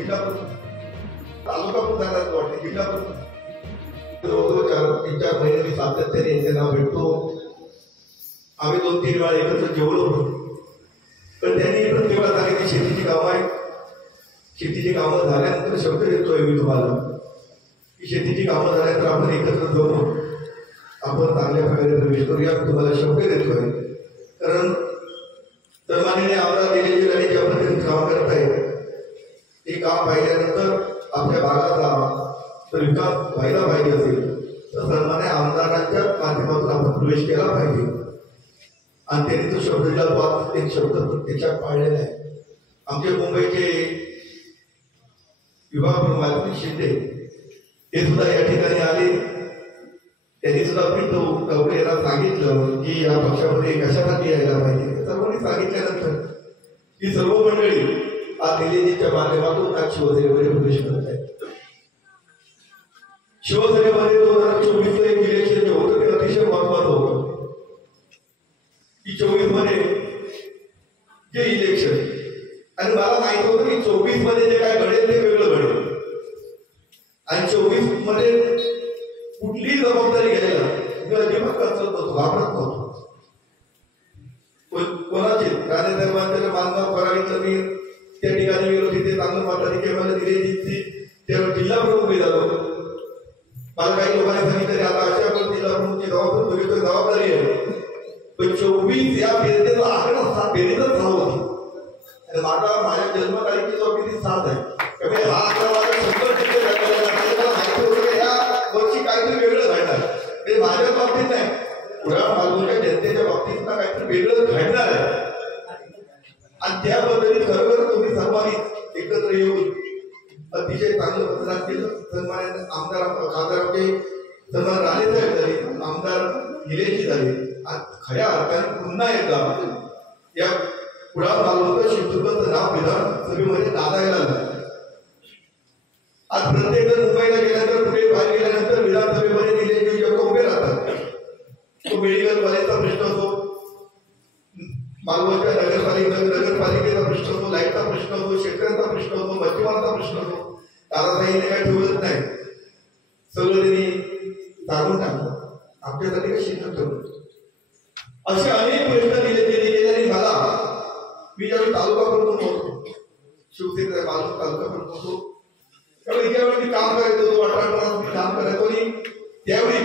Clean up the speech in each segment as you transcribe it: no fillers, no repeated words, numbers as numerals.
जिल्हा तालुका पण जाणार वाटते जिल्हा पण 3-4 महिने मी सातत्याने यांना भेटतो. आम्ही 2-3 वेळा एकत्र जेवलो. पण त्यांनी प्रत्येक वेळा सांगितली शेतीची कामं आहेत. शेतीची कामं झाल्यानंतर शब्द देतोय मी तुम्हाला की शेतीची कामं झाल्यानंतर आपण एकत्र जाऊ, आपण चांगल्या प्रकारे प्रवेश करूया, तुम्हाला शब्द देतोय. कारण सन्माननीय आमदार निलेश राणे ज्या पद्धतीने काम करत आहेत ते काम पाहिल्यानंतर आपल्या भागाचा जर विकास व्हायला पाहिजे असेल तर सन्मान्य आमदारांच्या माध्यमातून आपण प्रवेश केला पाहिजे. आणि त्यांनी तो शब्द दिला, 5 शब्द प्रत्यक्षात पाळलेला आहे. आमचे मुंबईचे विभाग प्रमुख शिंदे ते सुद्धा या ठिकाणी आले. त्यांनी सुद्धा पिंटू कवडे यांना सांगितलं की या पक्षामध्ये कशासाठी यायला पाहिजे. सर्वांनी सांगितल्यानंतर ही सर्व मंडळी आज निलेजीच्या माध्यमातून आज शिवसेनेमध्ये प्रवेश करत आहेत. शिवसेनेमध्ये 2024 एक इलेक्शन जे होतं ते अतिशय महत्वाचं होतं. की 24 मध्ये जे इलेक्शन आणि मला माहित होतं की 24 मध्ये जे काय घडेल ते वेगळं घडेल आणि 24 मध्ये कुठलीही जबाबदारी घ्यायला मी अजिबात करत नव्हतो, घाबरत नव्हतो कोणाची. राणेसाहेबांच्या मानगाव करावीचं मी त्या ठिकाणी गेलो, तिथे चांगलं वाटलं की मला दिलेली तेव्हा जिल्हा प्रमुख झालो. मला काही लोकांनी सांगितलं आता अशा आपण जिल्हा प्रमुखची जबाबदारी आहे. पण 24 या फेरीचा आकडा 7 फेरीतच झाला होती आणि माझ्या जन्मतारीखीचा किती 7 आहे. त्यामुळे हा आकडा माझ्या 100% मला माहिती होतं या वर्षी काहीतरी वेगळं घडणार. ते माझ्या बाबतीत नाही, पुढ्या मालवणच्या जनतेच्या बाबतीत काहीतरी वेगळं घडणार आहे. आणि त्या पद्धतीने खरोखर तुम्ही सर्वांनी एकत्र येऊन अतिशय चांगलं मतदान केलं. सन्मान्य आमदार खासदारांचे सन्मान राणेसाहेब झाले, आमदार निलेशजी झाले. खऱ्या अर्थाने पुन्हा एकदा या पुढा मालवण शिवसुरचं नाव विधानसभेमध्ये दादायला लागलं. आज प्रत्येक जण मुंबईला गेल्यानंतर पुढे बाहेर गेल्यानंतर विधानसभेमध्ये निलेशजी लोक उभे राहतात. तो मेडिकल कॉलेजचा प्रश्न असो, मालवणच्या नगरपालिकेचा प्रश्न असो, लाईटचा प्रश्न असो, शेतकऱ्यांचा प्रश्न असो, मच्छीमारांचा प्रश्न असो, दादासाहेबांनी काही ठेवलंच नाही. सगळं त्यांनी सांगून टाकलं. आपल्यासाठी काही शिकत ठेवलं. असे अनेक प्रश्न दिले गेल्याने मला मी ज्यावेळी तालुका प्रमुख होतो, शिवसेनेचा मालवण तालुका प्रमुख होतो, त्यावेळी ज्यावेळी मी काम करायचो 18 मी काम करायचो आणि त्यावेळी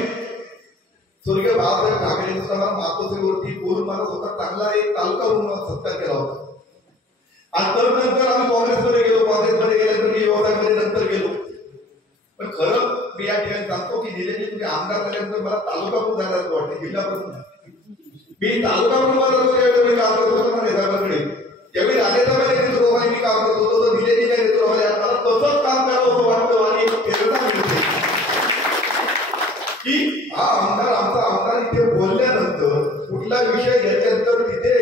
स्वर्गीय बाळासाहेब ठाकरे मला मातोश्रीवरती बोलून मला स्वतः चांगला एक तालुका म्हणून सत्कार केला होता. आणि नंतर आम्ही काँग्रेसमध्ये गेलो. काँग्रेसमध्ये गेल्यानंतर मी व्यवसायामध्ये नंतर गेलो. पण खरं मी या ठिकाणी सांगतो की निलेशजी तुम्ही आमदार झाल्यानंतर मला तालुका प्रमुख झाला वाटतं, जिल्हा प्रमुख. मी तालुका प्रमुख त्यावेळी काम करत होतो नेताकडे. त्यावेळी राणेसाहेबांच्या नेतृत्वाखाली मी काम करत होतो, तर निलेशजीच्या नेतृत्वाखाली मला तसंच काम करावं असं वाटतं. आणि एक प्रेरणा मिळते की हा आमदार आमचा आमदार इथे बोलल्यानंतर कुठला विषय घेतल्यानंतर तिथे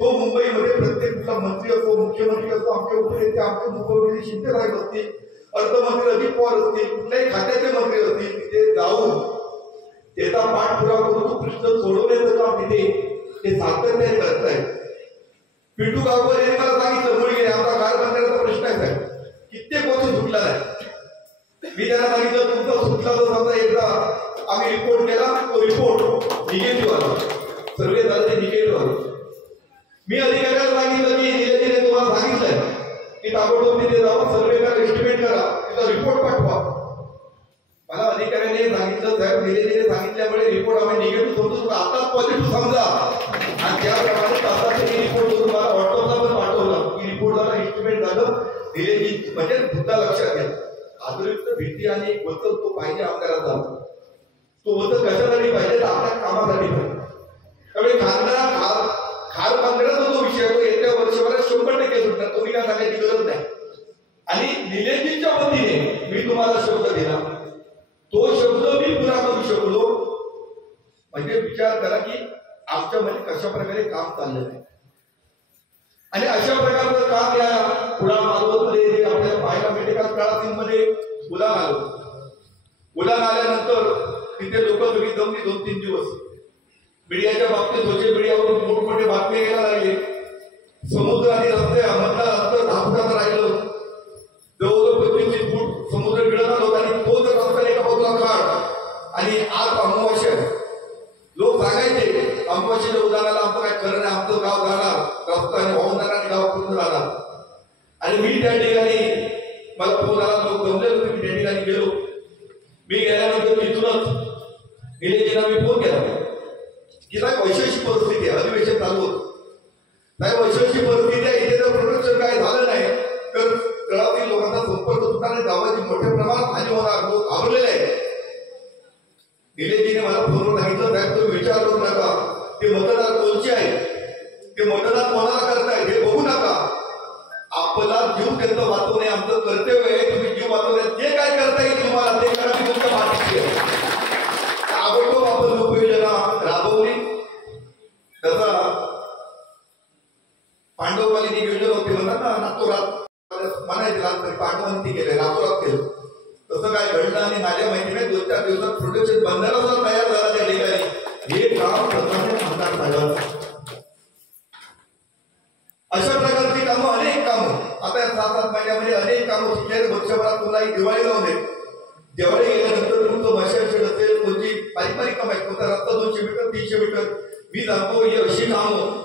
तो मुंबईमध्ये प्रत्येक कुठला मंत्री असो, मुख्यमंत्री असो, आमचे उपनेते, आमचे मुख्यमंत्री शिंदे साहेब असतील, अर्थमंत्री अजित पवार असतील, कुठल्याही खात्याचे मंत्री असतील, तिथे जाऊन त्याचा पाठपुरावा करून तो प्रश्न सोडवण्याचं काम तिथे ते सातत्याने करत आहेत. पिंटू गावकर यांनी मला सांगितलं मुळगे आमचा कारखान्याचा प्रश्न आहे साहेब, कित्येक वर्ष सुटला नाही. मी त्यांना सांगितलं तुमचा सुटला तर समजा एकदा आम्ही रिपोर्ट केला, तो रिपोर्ट निगेटिव्ह आला, सर्वे झालं ते निगेटिव्ह आलं. मी अधिकाऱ्याला सांगितलं की निलेशजीने तुम्हाला सांगितलंय की ताबडतोब तिथे जाऊन सर्वे करा, एस्टिमेट करा, त्याचा रिपोर्ट पाठवा. मला अधिकाऱ्याने सांगितलं साहेब निलेशजीने सांगितल्यामुळे रिपोर्ट आम्ही निगेटिव्ह समजू, आताच पॉझिटिव्ह समजा. आणि त्याप्रमाणे तासाचे रिपोर्ट करून मला व्हॉट्सअपला पण पाठवलं की रिपोर्ट झाला, एस्टिमेट झालं. निलेशजी म्हणजे मुद्दा लक्षात घ्या, अतिरिक्त भीती आणि एक वचन तो पाहिजे आमदाराचा. तो वचन कशासाठी पाहिजे तर आपल्या कामासाठी पाहिजे. त्यामुळे खार बांधण्याचा जो विषय तो येत्या वर्षभरात 100% सुटणार, तुम्ही काय सांगायची गरज नाही. आणि निलेशजीच्या वतीने मी तुम्हाला शब्द दिला, तो शब्द मी पुरा करू शकलो. म्हणजे विचार करा की आमच्यामध्ये कशा प्रकारे काम चाललेलं आहे. आणि अशा प्रकारचं काम या पुढा मालवणमध्ये जे आपल्याला पाहायला मिळते. काल काळातीमध्ये उलान आलो. उलान आल्यानंतर तिथे लोक सगळी जमली 2-3 दिवस. मीडियाच्या बाबतीत सोशल मीडियावरून मोठमोठे बातम्या यायला लागले. समुद्र आणि रस्ते मधला रस्ता धापकात राहिलं. आणि आज अमावास्या लोक सांगायचे अमावास्येच्या उदाहरणाला आमचं काय खरं नाही, आमचं गाव जाणार रस्त्याने वाहून जाणार आणि गाव पूर्ण राहणार. आणि मी त्या ठिकाणी मला फोन आला, लोक जमले होते, मी त्या ठिकाणी गेलो. मी गेल्यानंतर तिथूनच निलेजींना मी फोन केला की नाही वैशेषिक परिस्थिती आहे, अधिवेशन चालू होतं, नाही वैशेषिक परिस्थिती आहे, इथे जर प्रोडक्शन काय झालं नाही तर तळातील लोकांचा संपर्क सुद्धा आणि गावाची मोठ्या प्रमाणात हानी होणार, लोक घाबरलेले आहेत. निलेजीने मला फोनवर सांगितलं, साहेब तुम्ही विचार करू नका, ते मतदार कोणचे आहेत, ते मतदार कोणाला करतायत हे बघू नका, आपला जीव त्यांचं वाचवणे आमचं कर्तव्य आहे. तुम्ही जीव वाचवण्यात जे काय करता येईल तुम्हाला ते करा, मी तुमच्या पाठीशी आहे. ताबडतोब आपण लोकयोजना राबवली. तसा पांडवपालिका योजना होती म्हणतात ना, नागपुरात म्हणायचे लहानपणी पांडवांनी केले, नागपुरात केलं. तसं काय घडलं आणि माझ्या माहितीने 2-4 दिवसात प्रोडक्शन बंधारा सुद्धा तयार झाला त्या ठिकाणी. हे काम प्रधान आमदार साहेबांचं. अशा प्रकारची कामं, अनेक कामं आता 7-8 महिन्यामध्ये अनेक कामं शिकले. वर्षभरात तुलाही दिवाळी लावून दे, दिवाळी गेल्यानंतर तुमचं मशाल शेड असेल, कोणती बारीक कमाई, कोणता रस्ता 200 मीटर 300 मीटर, मी सांगतो ही अशी कामं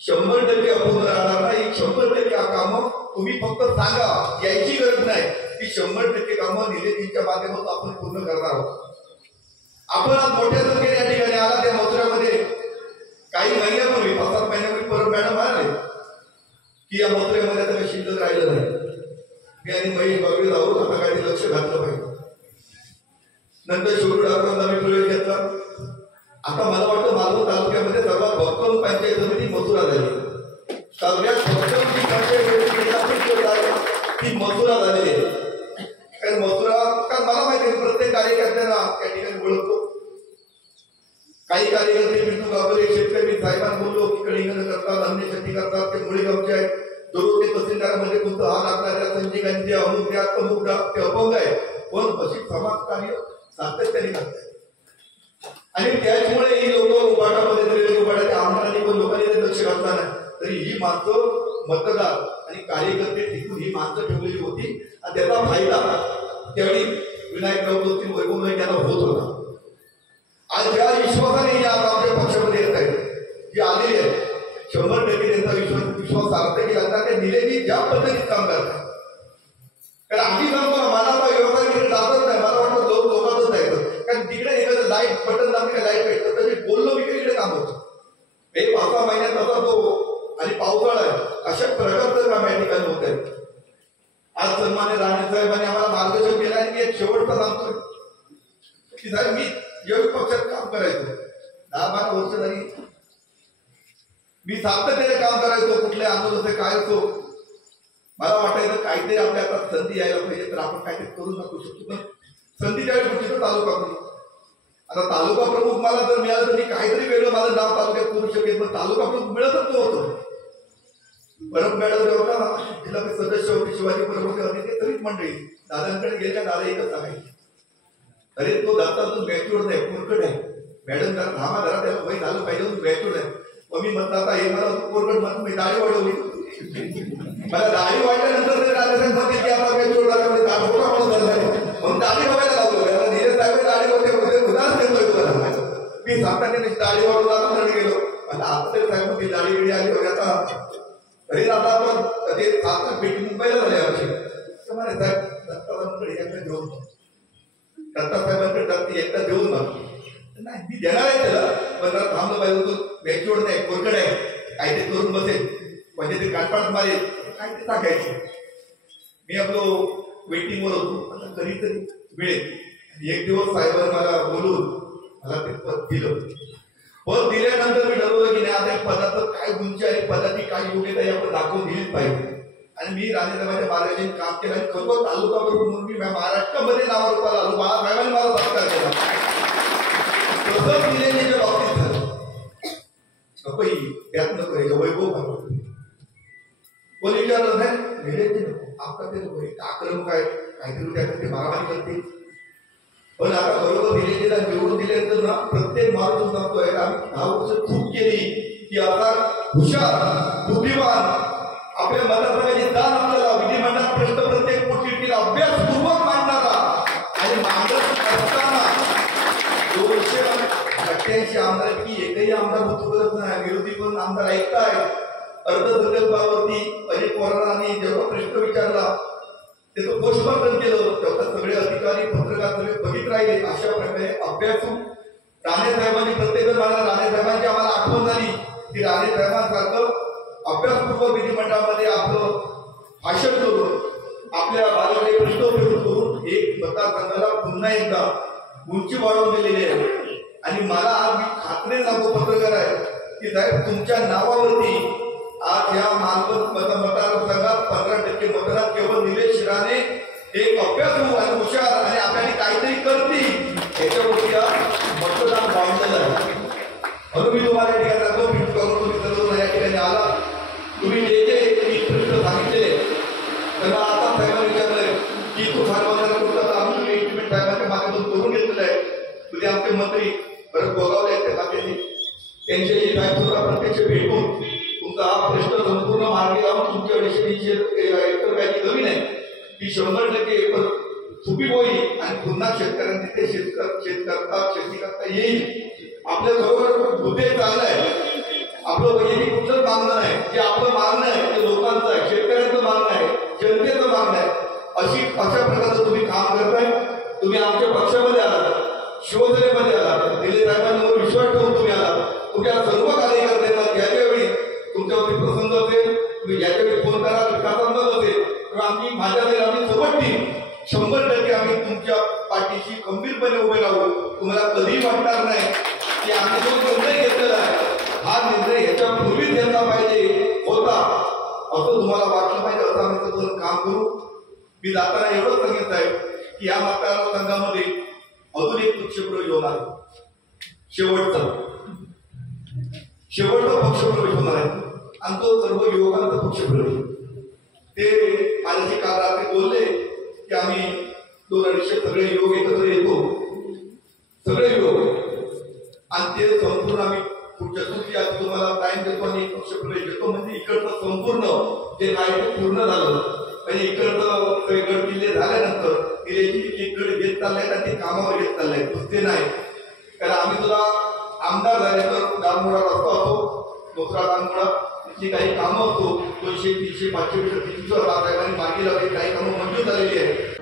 100% अपूर्ण राहणार नाही. 100% कामं तुम्ही फक्त सांगा, यायची गरज नाही, ती 100% कामं निलेजींच्या माध्यमातून आपण पूर्ण करणार आहोत. आपण आज मोठ्या संख्येने या ठिकाणी आला. त्या मथुऱ्यामध्ये काही महिन्यापूर्वी 5-7 महिन्यापूर्वी परत मॅडम म्हणाले की या मथुऱ्यामध्ये आता काही शिल्लक राहिलं नाही. मी आणि महेश बागडे आहोत, आता काही लक्ष घातलं पाहिजे. नंतर शेवटी डॉक्टरांचा मी प्रवेश घेतला. आता मला वाटतं मालवण तालुक्यामध्ये सर्वात भक्कम पंचायत समिती मथुरा झाली. सगळ्यात भक्कम जी पंचायत ती मथुरा झालेली आहे. कारण मथुरा, कारण मला माहिती आहे प्रत्येक कार्यकर्त्यांना त्या ठिकाणी ओळखतो. काही कार्यकर्ते बिंदू गावले शेतकरी साहेबांना बोललो की कलिंगड करतात, अन्य शेती करतात, ते मुळे गावचे आहेत. दररोज ते तहसीलदारामध्ये कोणतं हा लागला त्या संजीकांनी द्या, अमुक द्या, तमुक द्या, ते अपंग आहे. पण अशी समाजकार्य सातत्याने करतात. आणि त्याचमुळे ही लोक उभाटामध्ये जरी उभाटाच्या आमदारांनी पण लोकांनी जरी लक्ष घालताना तरी ही माणसं मतदार आणि कार्यकर्ते टिकून ही माणसं ठेवलेली होती. आणि त्याचा फायदा त्यावेळी विनायकराव जोशी, वैभव नाईक यांना होत होता. आज ज्या विश्वासाने या आमच्या पक्षामध्ये येत आहेत, जी आलेली आहे, 100% त्यांचा विश्वास सार्थ केला जातात. ते निलेजी ज्या पद्धतीत काम करतात. कारण आम्ही सांगतो ना, मला आता व्यवसाय केले जातच नाही, मला वाटतं लोकांच जायचं. कारण तिकडे एखादं लाईट बटन दाबले लाईट भेटतं, तरी बोललो मी इकडे काम होतं. हे 5-6 महिन्यात असा तो आणि पावसाळा आहे, अशा प्रकारचं काम या ठिकाणी होत आहे. आज सन्मान्य राणे साहेबांनी आम्हाला मार्गदर्शन केलं आहे की एक शेवटचा सांगतो की साहेब मी योग्य पक्षात काम करायचो, 10-12 वर्ष झाली मी सातत्याने काम करायचो. कुठले आंदोलन काय असो, मला वाटायचं काहीतरी आपल्या आता संधी यायला पाहिजे, तर आपण काहीतरी करू शकू शकतो. पण संधी ज्यावेळी कुठे तर तालुका प्रमुख, आता तालुका प्रमुख मला जर मिळालं तर मी काहीतरी वेगळं माझं नाव तालुक्यात करू शकेल. पण तालुका प्रमुख मिळतच नव्हतं. परत मॅडम जे होता जिल्हा सदस्य होते, शिवाजी प्रमुख होते, ते तरीच मंडळी दादांकडे गेल्या, दादा एकच सांगायचे, अरे तो दादा तू मॅच्युअर नाही, कोरकट आहे. मॅडम जरा थांबा, जरा त्याला वय झालं पाहिजे, मॅच्युअर आहे. मग मी म्हणतो आता हे मला कोरकट म्हणून मी दाढी वाढवली. मला दाढी वाढल्यानंतर ते दादासाहेब म्हणते की आता मॅच्युअर झाला म्हणून दाढी बघायला लावतो. नीरज साहेब दाढी होते उदास देतोय तुला. मी सातत्याने दाढी वाढवून आता गेलो. आता ते साहेब ती दाढी बिडी आली बघा. तरी आता आपण ते आता भेटी मुंबईला झाले यावर्षी. साहेब दत्तासाहेबांकडे एकदा घेऊन दत्तासाहेबांकडे एकदा देऊन मागतो. नाही मी देणार आहे त्याला, पण जरा थांबलं पाहिजे. तो मॅच्युअर नाही, कोरकड आहे, काय ते करून बसेल, म्हणजे ते काटपाट मारेल, काय ते टाकायचं. मी आपलो वेटिंगवर होतो, आता कधीतरी मिळेल. एक दिवस साहेबांनी मला बोलून मला ते पद दिलं. पद दिल्यानंतर मी ठरवलं की नाही आता पदाचं काय उंची आहे, पदाची काय योग्यता आहे आपण दाखवून दिलीच पाहिजे. आणि मी राणेसाहेबांच्या बाराजीने काम केलं आणि खरं तालुका म्हणून मी महाराष्ट्रामध्ये नावारूपाला आलो. बाळासाहेबांनी मला सत्कार केला. तसंच निलेजीच्या बाबतीत झालं. त्यात नको आहे वैभव भागवत कोणी विचारलं नाही, निलेजी नको आपला ते नको आक्रमक आहे, काहीतरी त्यासाठी मारामारी करते. पण आता बरोबर निलेजीला निवडून दिल्यानंतर ना प्रत्येक माणूस सांगतोय आम्ही 10 वर्ष चूक केली की आता हुशार बुद्धिमान आपल्या मतदाराची दान आपल्याला विधिमंडळात प्रश्न प्रत्येक गोष्टीला अभ्यासपूर्वक मांडणारा आणि मांडत असताना आमदारांपैकी एकही आमदार होतो करत नाही, विरोधी पण आमदार ऐकताय. अर्थसंकल्पावरती अजित पवारांनी जेव्हा प्रश्न विचारला त्याचं पोस्टमार्टम केलं तेव्हा सगळे अधिकारी पत्रकार सगळे बघित राहिले. अशा प्रकारे अभ्यासू राणे साहेबांनी प्रत्येक मला राणे साहेबांची आम्हाला आठवण झाली की राणे साहेबांसारखं अभ्यासपूर्वक विधिमंडळामध्ये आपलं भाषण करून आपल्या भागाकडे प्रश्न उपयोग करून एक मतदारसंघाला पुन्हा एकदा उंची वाढवून दिलेली आहे. आणि मला आज मी खात्रीने सांगतो पत्रकार आहे की साहेब तुमच्या नावावरती आज या मालवण मतदारसंघात 15% मतदान केवळ निलेश राणे एक अभ्यासू आणि हुशार आणि आपल्याला काहीतरी करतील याच्यावरती आज मतदान बांधलेलं आहे. म्हणून मी तुम्हाला या ठिकाणी सांगतो मी करून तुम्ही सर्व या ठिकाणी आला. तुम्ही जे जे प्रश्न सांगितले त्यांना आता साहेबांनी विचारलंय की तो सार्वजनिक कुठला आम्ही एस्टिमेट साहेबांच्या माध्यमातून करून घेतलेलं आहे. उद्या आमचे मंत्री परत बोलावले आहेत त्या बाकीचे त्यांच्याशी साहेब सुद्धा प्रत्यक्ष भेटून तुमचा हा प्रश्न संपूर्ण मार्गी लावून तुमच्या विषयी एकतर काही नवीन आहे की 100% सुपीक होईल आणि पुन्हा शेतकऱ्यांनी ते शेती करता येईल. आपल्या बरोबर मुद्दे चाललं आहे. आपलं वैयक्तिक कुठलंच मागणं आहे. जे आपलं मागणं आहे ते लोकांचं आहे, शेतकऱ्यांचं मागणं आहे, जनतेचं मागणं आहे. अशा प्रकारचं तुम्ही काम करताय. तुम्ही आमच्या पक्षामध्ये आलात, शिवसेनेमध्ये आलात, दिलीप साहेबांवर विश्वास ठेवून तुम्ही आलात. तुमच्या सर्व कार्यकर्त्यांना ज्याच्यावेळी तुमच्यावरती प्रसंग असेल तुम्ही ज्याच्यावेळी फोन करा विकासांबद्दल असेल किंवा आम्ही सोबत टीम 100% आम्ही तुमच्या पाठीशी खंबीरपणे उभे राहू. तुम्हाला कधीही वाटणार नाही की आम्ही जो निर्णय घेतलेला आहे हा निर्णय ह्याच्यापूर्वीच घेतला पाहिजे होता असं तुम्हाला वाटलं पाहिजे असं आम्ही सगळं काम करू. मी जाताना एवढंच सांगितलं आहे की या मतदारसंघामध्ये अजून एक पक्षप्रवेश होणार आहे. शेवटचा पक्षप्रवेश होणार आहे आणि तो सर्व युवकांचा पक्षप्रवेश. ते माझ्याशी काल रात्री बोलले की आम्ही 200 सगळे युवक एकत्र येतो, सगळे युवक आणि ते संपूर्ण आम्ही पुढच्या सुट्टी तुम्हाला टाइम देतो आणि पक्षप्रवेश देतो. म्हणजे इकडचं संपूर्ण जे नाही ते पूर्ण झालं. म्हणजे इकडचं गड किल्ले झाल्यानंतर किल्ल्याची गड घेत चाललाय आणि ते कामावर घेत चाललाय ते नाही. कारण आम्ही सुद्धा आमदार झाले तर दानमुळा रस्ता असतो, दुसरा दानमुळा त्याची काही कामं असतो 200, 300, 500 मीटर 300 साहेबांनी मागे लावली काही कामं मंजूर झालेली आहे.